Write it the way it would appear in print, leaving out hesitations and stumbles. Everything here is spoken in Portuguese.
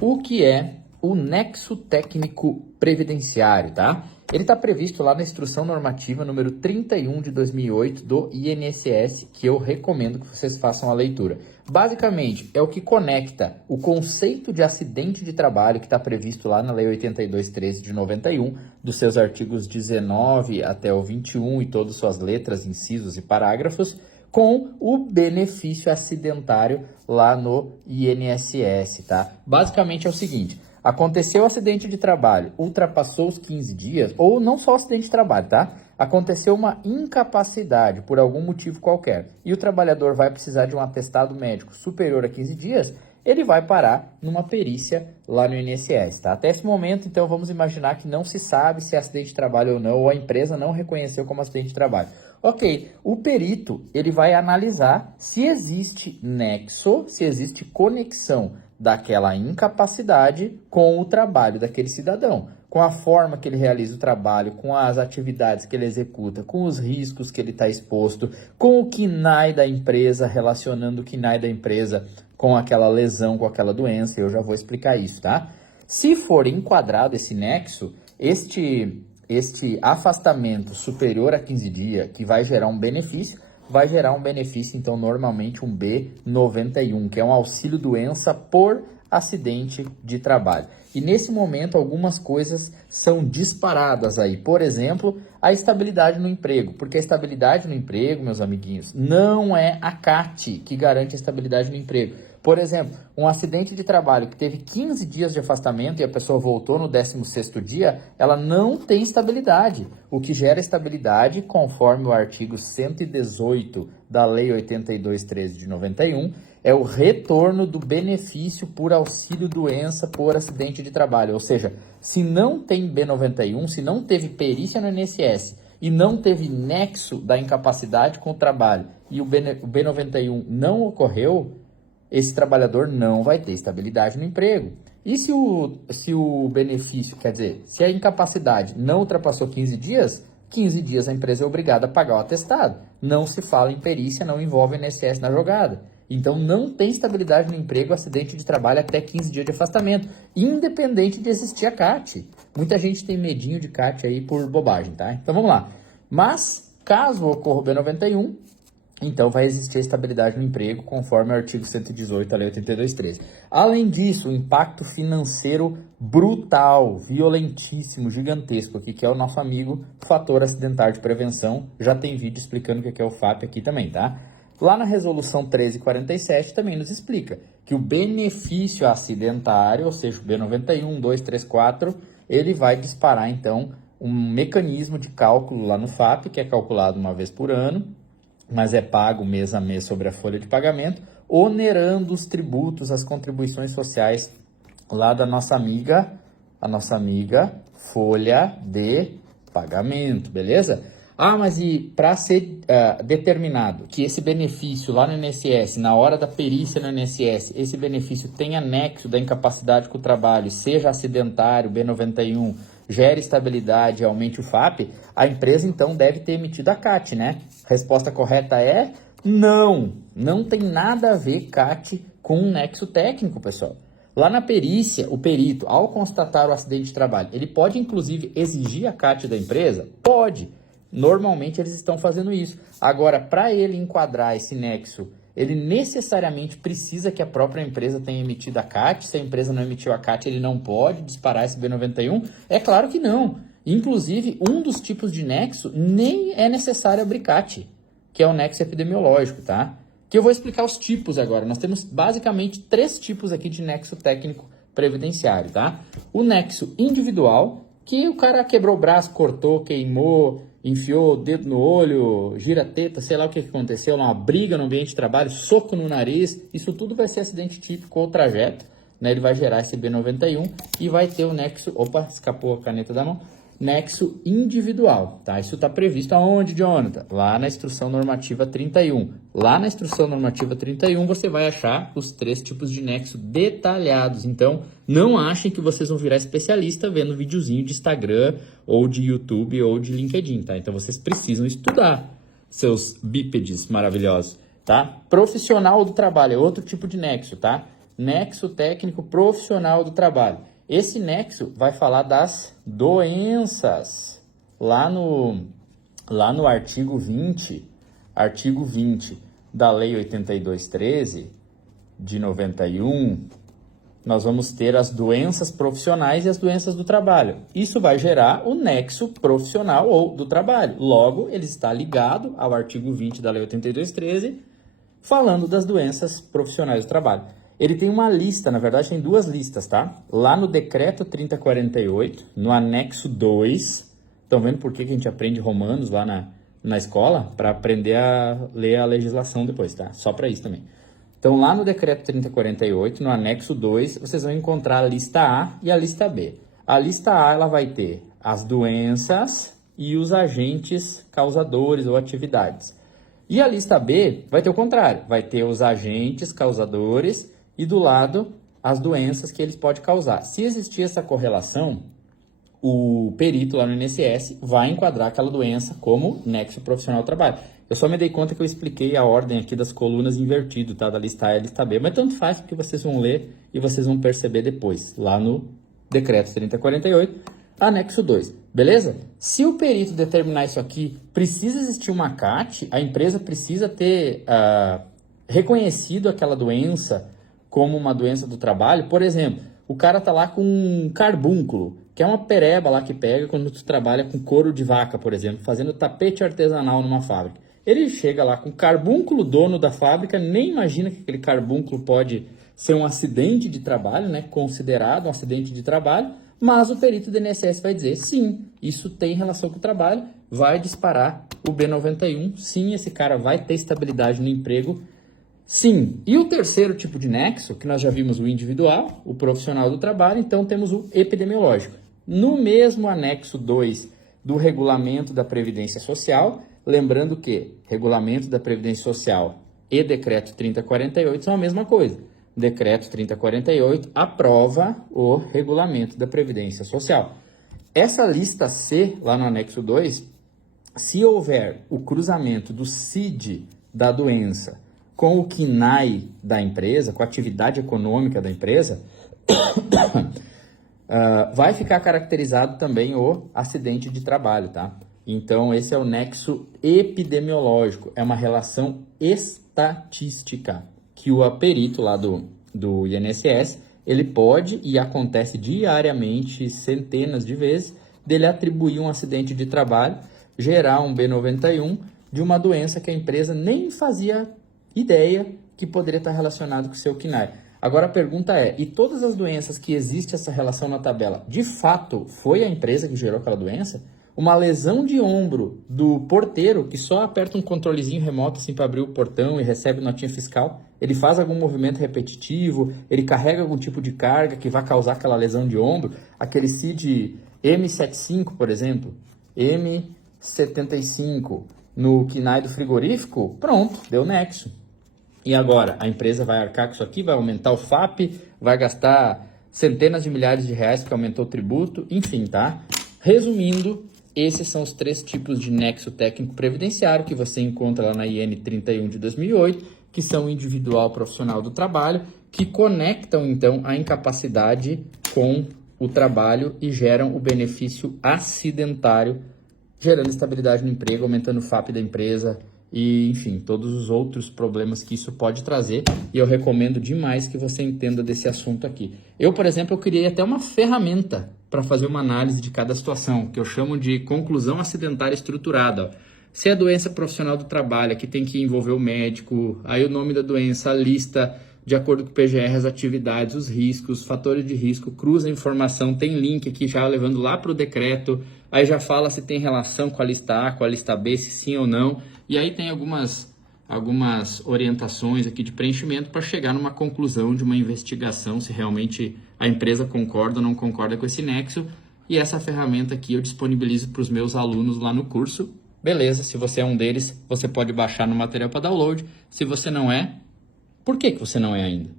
o que é o nexo técnico previdenciário, tá? Ele está previsto lá na Instrução Normativa número 31 de 2008 do INSS, que eu recomendo que vocês façam a leitura. Basicamente, é o que conecta o conceito de acidente de trabalho que está previsto lá na Lei 82.13 de 91, dos seus artigos 19 até o 21 e todas suas letras, incisos e parágrafos, com o benefício acidentário lá no INSS, tá? Basicamente é o seguinte: aconteceu o acidente de trabalho, ultrapassou os 15 dias, ou não só acidente de trabalho, tá? Aconteceu uma incapacidade por algum motivo qualquer e o trabalhador vai precisar de um atestado médico superior a 15 dias, ele vai parar numa perícia lá no INSS, tá? Até esse momento, então, vamos imaginar que não se sabe se é acidente de trabalho ou não, ou a empresa não reconheceu como acidente de trabalho. Ok, o perito, ele vai analisar se existe nexo, se existe conexão daquela incapacidade com o trabalho daquele cidadão, com a forma que ele realiza o trabalho, com as atividades que ele executa, com os riscos que ele está exposto, com o KNAI da empresa, relacionando o KNAI da empresa com aquela lesão, com aquela doença. Eu já vou explicar isso, tá? Se for enquadrado esse nexo, este afastamento superior a 15 dias, que vai gerar um benefício, então, normalmente um B91, que é um auxílio-doença por acidente de trabalho. E nesse momento, algumas coisas são disparadas aí. Por exemplo, a estabilidade no emprego. Porque a estabilidade no emprego, meus amiguinhos, não é a CAT que garante a estabilidade no emprego. Por exemplo, um acidente de trabalho que teve 15 dias de afastamento e a pessoa voltou no 16º dia, ela não tem estabilidade. O que gera estabilidade, conforme o artigo 118 da Lei 82.13 de 91, é o retorno do benefício por auxílio-doença por acidente de trabalho. Ou seja, se não tem B91, se não teve perícia no INSS e não teve nexo da incapacidade com o trabalho e o B91 não ocorreu, esse trabalhador não vai ter estabilidade no emprego. E se o benefício, quer dizer, se a incapacidade não ultrapassou 15 dias, 15 dias a empresa é obrigada a pagar o atestado. Não se fala em perícia, não envolve o INSS na jogada. Então não tem estabilidade no emprego, acidente de trabalho até 15 dias de afastamento, independente de existir a CAT. Muita gente tem medinho de CAT aí por bobagem, tá? Então vamos lá. Mas, caso ocorra o B91, então vai existir estabilidade no emprego, conforme o artigo 118 da Lei 82.13. Além disso, o impacto financeiro brutal, violentíssimo, gigantesco aqui, que é o nosso amigo fator acidentário de prevenção. Já tem vídeo explicando o que é o FAP aqui também, tá? Lá na resolução 1347 também nos explica que o benefício acidentário, ou seja, o B91, 2, 3, 4, ele vai disparar, então, um mecanismo de cálculo lá no FAP, que é calculado uma vez por ano, mas é pago mês a mês sobre a folha de pagamento, onerando os tributos, as contribuições sociais lá da nossa amiga folha de pagamento, beleza? Ah, mas e para ser determinado que esse benefício lá no INSS, na hora da perícia no INSS, esse benefício tenha nexo da incapacidade com o trabalho, seja acidentário, B91, gere estabilidade e aumente o FAP, a empresa então deve ter emitido a CAT, né? Resposta correta é não. Não tem nada a ver CAT com um nexo técnico, pessoal. Lá na perícia, o perito, ao constatar o acidente de trabalho, ele pode inclusive exigir a CAT da empresa? Pode. Normalmente eles estão fazendo isso. Agora, para ele enquadrar esse nexo, ele necessariamente precisa que a própria empresa tenha emitido a CAT. Se a empresa não emitiu a CAT, ele não pode disparar esse B91? É claro que não. Inclusive, um dos tipos de nexo nem é necessário abrir CAT, que é o nexo epidemiológico, tá? Que eu vou explicar os tipos agora. Nós temos basicamente 3 tipos aqui de nexo técnico previdenciário, tá? O nexo individual, que o cara quebrou o braço, cortou, queimou, enfiou o dedo no olho, gira a teta, sei lá o que aconteceu, uma briga no ambiente de trabalho, soco no nariz, isso tudo vai ser acidente típico ou trajeto, né? Ele vai gerar esse B91 e vai ter o nexo, opa, escapou a caneta da mão, nexo individual, tá? Isso está previsto aonde, Jonathan? Lá na Instrução Normativa 31. Lá na Instrução Normativa 31 você vai achar os 3 tipos de nexo detalhados. Então, não achem que vocês vão virar especialista vendo videozinho de Instagram, ou de YouTube, ou de LinkedIn, tá? Então, vocês precisam estudar, seus bípedes maravilhosos, tá? Profissional do trabalho é outro tipo de nexo, tá? nexo técnico profissional do trabalho. Esse nexo vai falar das doenças. Lá no artigo 20 da Lei 8213 de 91, nós vamos ter as doenças profissionais e as doenças do trabalho. Isso vai gerar o nexo profissional ou do trabalho. Logo, ele está ligado ao artigo 20 da Lei 8213, falando das doenças profissionais do trabalho. Ele tem uma lista, na verdade tem duas listas, tá? Lá no Decreto 3048, no anexo 2, estão vendo por que a gente aprende romanos lá na escola? Para aprender a ler a legislação depois, tá? Só para isso também. Então, lá no Decreto 3048, no anexo 2, vocês vão encontrar a lista A e a lista B. A lista A ela vai ter as doenças e os agentes causadores ou atividades. E a lista B vai ter o contrário, vai ter os agentes causadores e do lado as doenças que eles podem causar. Se existir essa correlação, o perito lá no INSS vai enquadrar aquela doença como nexo profissional do trabalho. Eu só me dei conta que eu expliquei a ordem aqui das colunas invertido, tá? Da lista A e a lista B. Mas tanto faz porque vocês vão ler e vocês vão perceber depois, lá no Decreto 3048, anexo 2. Beleza? Se o perito determinar isso aqui, precisa existir uma CAT, a empresa precisa ter reconhecido aquela doença como uma doença do trabalho. Por exemplo, o cara tá lá com um carbúnculo, que é uma pereba lá que pega quando tu trabalha com couro de vaca, por exemplo, fazendo tapete artesanal numa fábrica. Ele chega lá com carbúnculo, dono da fábrica, nem imagina que aquele carbúnculo pode ser um acidente de trabalho, né? Considerado um acidente de trabalho, mas o perito do INSS vai dizer, sim, isso tem relação com o trabalho, vai disparar o B91, sim, esse cara vai ter estabilidade no emprego, sim. E o terceiro tipo de nexo, que nós já vimos o individual, o profissional do trabalho, então temos o epidemiológico. No mesmo anexo 2 do Regulamento da Previdência Social, lembrando que Regulamento da Previdência Social e Decreto 3048 são a mesma coisa. Decreto 3048 aprova o Regulamento da Previdência Social. Essa lista C, lá no anexo 2, se houver o cruzamento do CID da doença com o CNAE da empresa, com a atividade econômica da empresa, vai ficar caracterizado também o acidente de trabalho, tá? Então, esse é o nexo epidemiológico, é uma relação estatística que o perito lá do INSS, ele pode e acontece diariamente, centenas de vezes, dele atribuir um acidente de trabalho, gerar um B91 de uma doença que a empresa nem fazia ideia que poderia estar relacionado com o seu CNAE. Agora a pergunta é, e todas as doenças que existe essa relação na tabela, de fato foi a empresa que gerou aquela doença? Uma lesão de ombro do porteiro, que só aperta um controlezinho remoto assim para abrir o portão e recebe notinha fiscal, ele faz algum movimento repetitivo, ele carrega algum tipo de carga que vai causar aquela lesão de ombro, aquele CID M75, por exemplo, M75 no KNAE do frigorífico, pronto, deu nexo. E agora, a empresa vai arcar com isso aqui, vai aumentar o FAP, vai gastar centenas de milhares de reais porque aumentou o tributo, enfim, tá? Resumindo, esses são os três tipos de nexo técnico previdenciário que você encontra lá na IN 31 de 2008, que são o individual profissional do trabalho, que conectam, então, a incapacidade com o trabalho e geram o benefício acidentário, gerando estabilidade no emprego, aumentando o FAP da empresa e, enfim, todos os outros problemas que isso pode trazer. E eu recomendo demais que você entenda desse assunto aqui. Eu, por exemplo, eu criei até uma ferramenta para fazer uma análise de cada situação, que eu chamo de conclusão acidentária estruturada. Se é doença profissional do trabalho, que tem que envolver o médico, aí o nome da doença, a lista, de acordo com o PGR, as atividades, os riscos, fatores de risco, cruza a informação, tem link aqui já levando lá para o decreto, aí já fala se tem relação com a lista A, com a lista B, se sim ou não, e aí tem algumas orientações aqui de preenchimento para chegar numa conclusão de uma investigação, se realmente a empresa concorda ou não concorda com esse nexo, e essa ferramenta aqui eu disponibilizo para os meus alunos lá no curso. Beleza, se você é um deles, você pode baixar no material para download. Se você não é, por que você não é ainda?